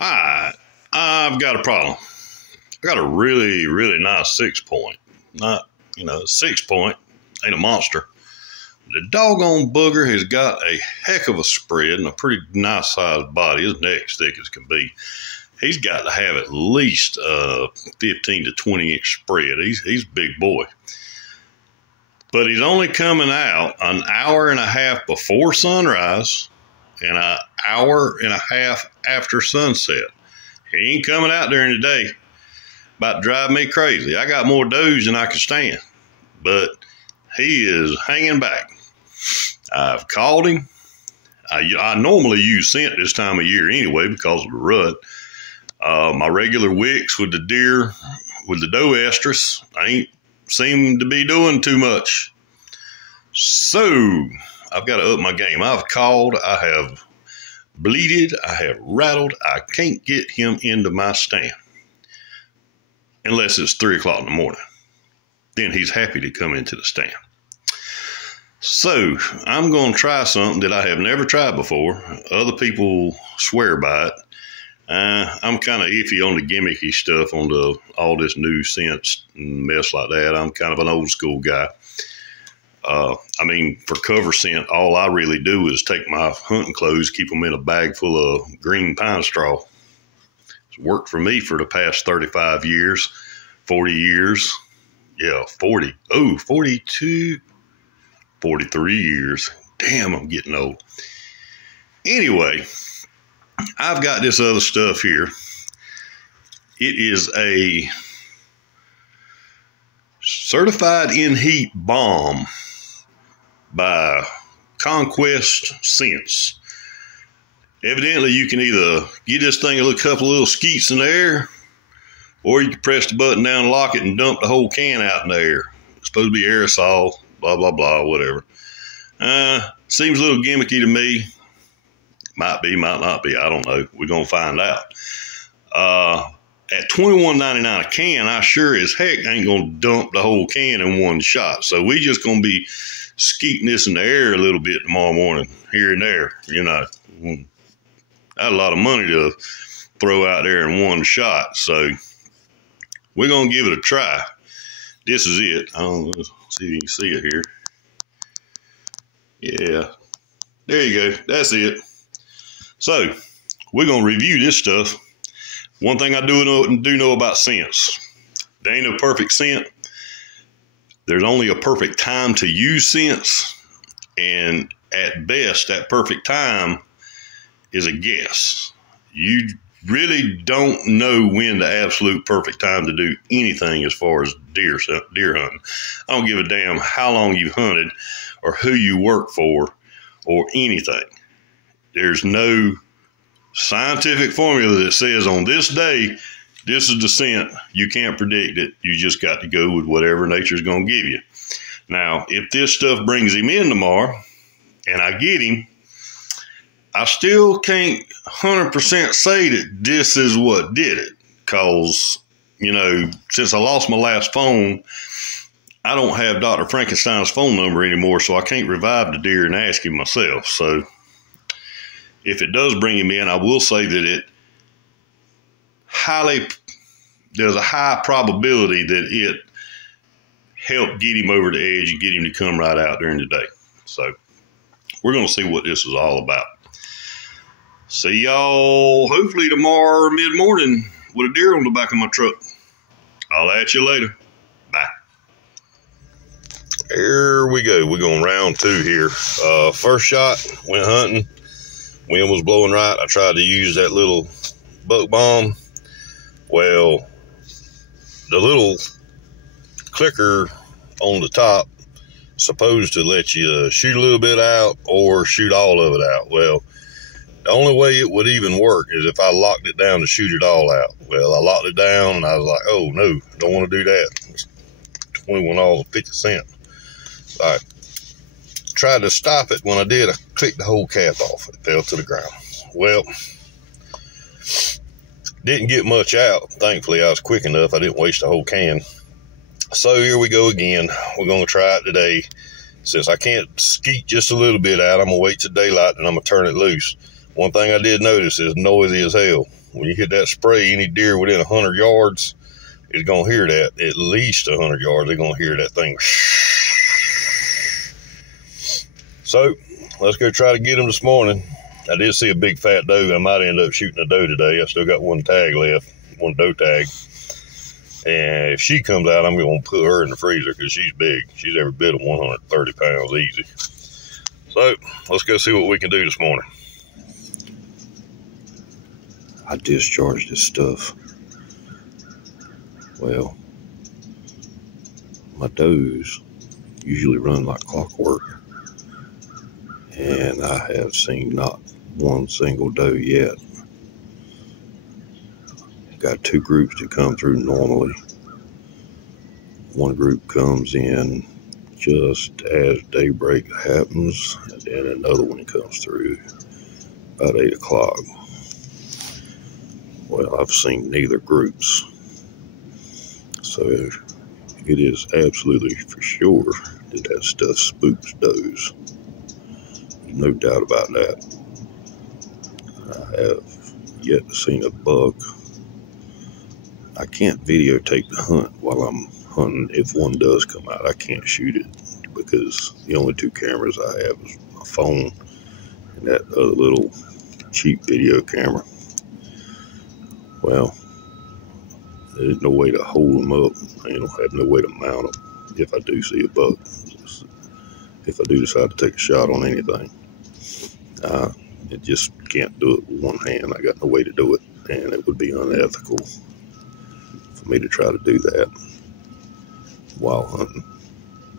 Alright, I've got a problem. I got a really, really nice 6-point. Not, 6-point ain't a monster. The doggone booger has got a heck of a spread and a pretty nice sized body. His neck's thick as can be. He's got to have at least a 15 to 20 inch spread. He's a big boy. But he's only coming out an hour and a half before sunrise and an hour and a half after sunset. He ain't coming out during the day. About to drive me crazy. I got more does than I can stand. But he is hanging back. I've called him. I normally use scent this time of year anyway because of the rut. My regular wicks with the deer, with the doe estrus, I ain't seem to be doing too much. So I've got to up my game. I've called. I have bleated. I have rattled. I can't get him into my stand unless it's 3 o'clock in the morning. Then he's happy to come into the stand. So I'm going to try something that I have never tried before. Other people swear by it. I'm kind of iffy on the gimmicky stuff, on all this new scents and mess like that. I'm kind of an old school guy. For cover scent, all I really do is take my hunting clothes, keep them in a bag full of green pine straw. It's worked for me for the past 35 years, 40 years. Yeah, 40. Oh, 42, 43 years. Damn, I'm getting old. Anyway, I've got this other stuff here. It is a certified in heat balm by Conquest Scents. Evidently, you can either get this thing a couple of little skeets in the air, or you can press the button down, lock it, and dump the whole can out in the air. It's supposed to be aerosol, blah, blah, blah, whatever. Seems a little gimmicky to me. Might be, might not be. I don't know. We're going to find out. At $21.99 a can, I sure as heck ain't going to dump the whole can in one shot. So we just going to be skeeting this in the air a little bit tomorrow morning, here and there. I had a lot of money to throw out there in one shot. So we're going to give it a try. This is it. I don't know. Let's see if you can see it here. Yeah. There you go. That's it. So we're going to review this stuff. One thing I do know about scents. There ain't no perfect scent. There's only a perfect time to use scents. And at best, that perfect time is a guess. You really don't know when the absolute perfect time to do anything as far as deer hunting. I don't give a damn how long you've hunted or who you work for or anything. There's no scientific formula that says on this day, this is the scent. You can't predict it. You just got to go with whatever nature's going to give you. Now, if this stuff brings him in tomorrow and I get him, I still can't 100% say that this is what did it. Because, since I lost my last phone, I don't have Dr. Frankenstein's phone number anymore, so I can't revive the deer and ask him myself. So if it does bring him in, I will say that there's a high probability that it helped get him over the edge and get him to come right out during the day. So we're going to see what this is all about. See y'all hopefully tomorrow mid-morning with a deer on the back of my truck. I'll at you later. Bye. Here we go. We're going round 2 here. First shot, went hunting. Wind was blowing right. I tried to use that little buck bomb. Well, the little clicker on the top is supposed to let you shoot a little bit out or shoot all of it out. Well, the only way it would even work is if I locked it down to shoot it all out. Well, I locked it down and I was like, oh no, don't want to do that. It's $21.50. All right. Tried to stop it. When I did, I clicked the whole cap off. It fell to the ground. Well, didn't get much out. Thankfully, I was quick enough. I didn't waste the whole can. So here we go again. We're going to try it today. Since I can't skeet just a little bit out, I'm going to wait till daylight and I'm going to turn it loose. One thing I did notice is noisy as hell. When you hit that spray, any deer within 100 yards is going to hear that. At least 100 yards, they're going to hear that thing. So, let's go try to get them this morning. I did see a big fat doe. I might end up shooting a doe today. I still got one tag left, one doe tag. And if she comes out, I'm going to put her in the freezer because she's big. She's every bit of 130 pounds easy. So, let's go see what we can do this morning. I discharged this stuff. Well, my does usually run like clockwork. And I have seen not one single doe yet. Got two groups that come through normally. One group comes in just as daybreak happens, and then another one comes through about 8 o'clock. Well, I've seen neither groups. So it is absolutely for sure that stuff spooks does. There's no doubt about that. I have yet to see a buck. I can't videotape the hunt while I'm hunting. If one does come out, I can't shoot it because the only two cameras I have is my phone and that other little cheap video camera. Well, there's no way to hold them up. I don't have no way to mount them if I do see a buck. If I do decide to take a shot on anything, it just can't do it with one hand. I got no way to do it, and it would be unethical for me to try to do that while hunting,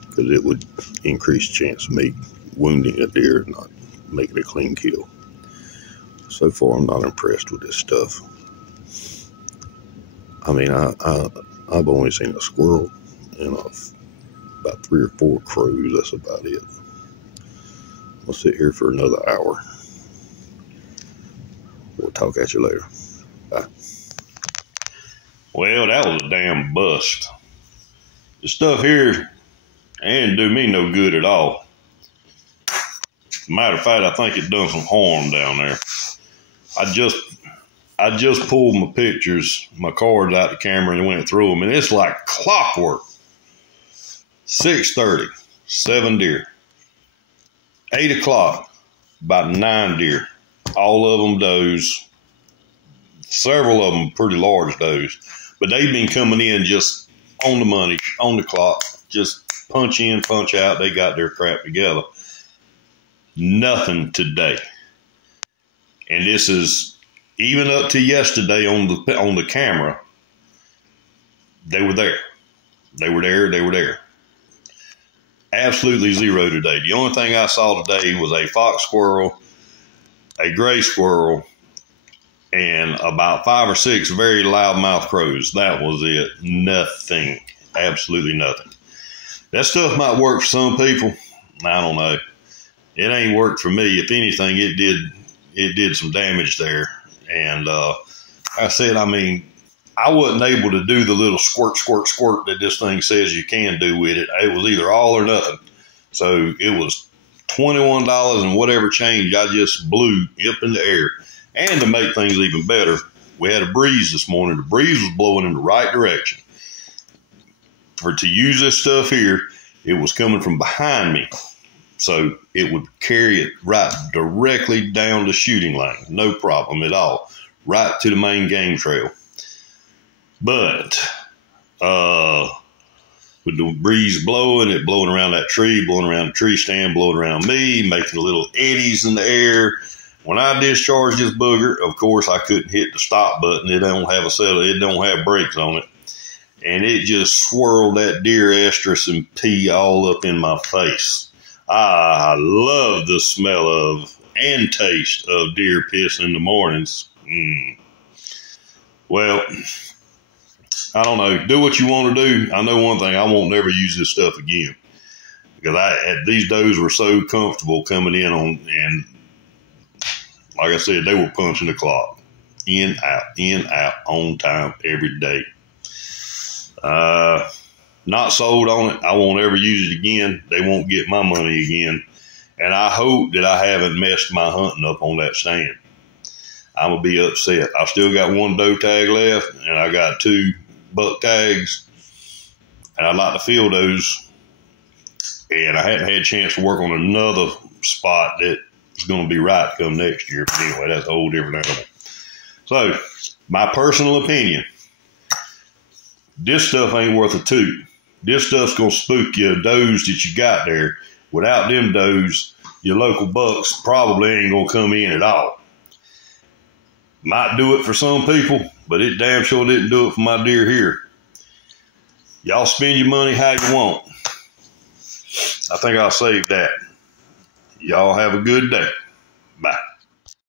because it would increase chance of me wounding a deer, not making a clean kill. So far, I'm not impressed with this stuff. I mean, I've only seen a squirrel and about 3 or 4 crows. That's about it. I'll sit here for another hour. We'll talk at you later. Bye. Well, that was a damn bust. The stuff here ain't do me no good at all. Matter of fact, I think it done some harm down there. I just pulled my pictures, my cards out the camera and went through them, and it's like clockwork. 6:30, 7 deer. 8 o'clock, about 9 deer. All of them does. Several of them pretty large does. But they've been coming in just on the money, on the clock. Just punch in, punch out. They got their crap together. Nothing today. And this is even up to yesterday on the camera. They were there. They were there. Absolutely zero today. The only thing I saw today was a fox squirrel, a gray squirrel, and about 5 or 6 very loudmouth crows. That was it. Nothing. Absolutely nothing. That stuff might work for some people. I don't know. It ain't worked for me. If anything, it did some damage there. And I said, I mean, I wasn't able to do the little squirt, squirt, squirt that this thing says you can do with it. It was either all or nothing. So it was $21 and whatever change I just blew up in the air. And to make things even better, we had a breeze this morning. The breeze was blowing in the right direction. To use this stuff here, it was coming from behind me. So it would carry it right directly down the shooting lane. No problem at all. Right to the main game trail. But with the breeze blowing, it blowing around that tree, blowing around the tree stand, blowing around me, making little eddies in the air. When I discharged this booger, of course, I couldn't hit the stop button. It don't have it don't have brakes on it. And it just swirled that deer estrus and pee all up in my face. I love the smell of and taste of deer piss in the mornings. Well, I don't know. Do what you want to do. I know one thing. I won't never use this stuff again. Because these does were so comfortable coming in on, and like I said, they were punching the clock. In, out, on time, every day. Not sold on it. I won't ever use it again. They won't get my money again. And I hope that I haven't messed my hunting up on that stand. I'm going to be upset. I still got one doe tag left, and I got 2 buck tags, and I'd like to fill those. And I hadn't had a chance to work on another spot that is going to be right to come next year. But anyway, that's a whole different animal. So, my personal opinion, this stuff ain't worth a toot. This stuff's going to spook your does that you got there. Without them does, your local bucks probably ain't going to come in at all. Might do it for some people, but it damn sure didn't do it for my deer here. Y'all spend your money how you want. I think I'll save that. Y'all have a good day. Bye.